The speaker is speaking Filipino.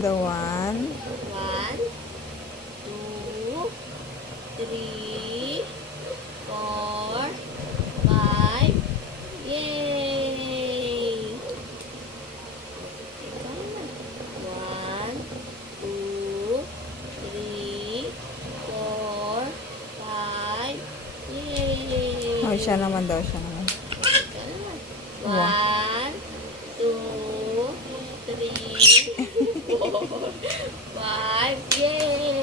naman daw. 1, 1, 2, 3, 4, 5. Yay! 1, 2, 3, 4, 5. Yay! oh, siya naman daw, siya naman. 1, 2, 3, 4, 5. Yay!